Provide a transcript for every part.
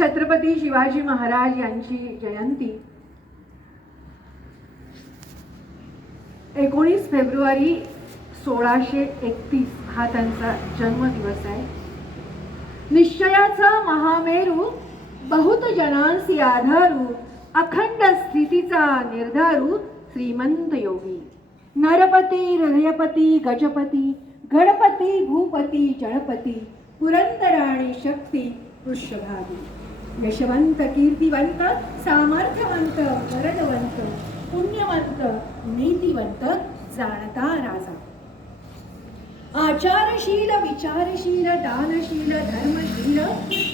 छत्रपती शिवाजी महाराज यांची जयंती 19 फेब्रुवारी 1631 हा त्यांचा जन्मदिवस आहे. निश्चयाचा महामेरू, बहुत जनांसी आधारू, अखंड स्थितीचा निर्धारू, श्रीमंत योगी. नरपती हृदयपती गजपती, गणपती भूपती जळपती, पुरंदराणी शक्ती वृषभागी. यशवंत कीर्तिवंत सामर्थ्यवंत वरदवंत पुण्यवंत नीतिवंत जाणता राजा. आचारशील विचारशील दानशील धर्मशील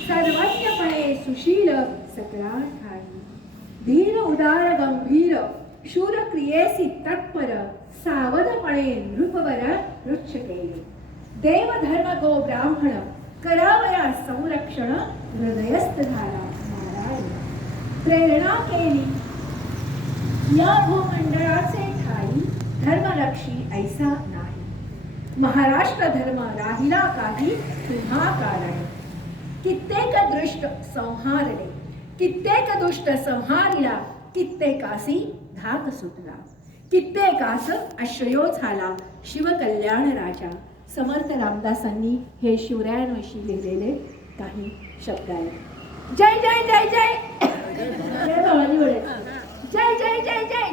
सर्वज्ञपणे सुशील सकला ठाई. धीर उदार गंभीर शूर क्रियेसी तत्पर सावधपणे नृपवर रुच्च केले. देव धर्म गो ब्राह्मण करावया संरक्षण हृदयस्थ झाला नारायण. प्रेरणा केली या भूमंडळाचे ठाई धर्मरक्षी ऐसा नाही. महाराष्ट्र धर्म राहिला काही तुम्हा कारण. कित्येक दृष्ट संहारणे कित्येक दुष्ट संहारिला, कित्येकासी धाक सुटला, कित्येकास आश्रयो झाला शिवकल्याण राजा. समर्थ रामदासांनी हे शिवरायांविषयी लिहिलेले काही शब्द आहेत. जय जय जय जय जय भवानी. जय जय जय जय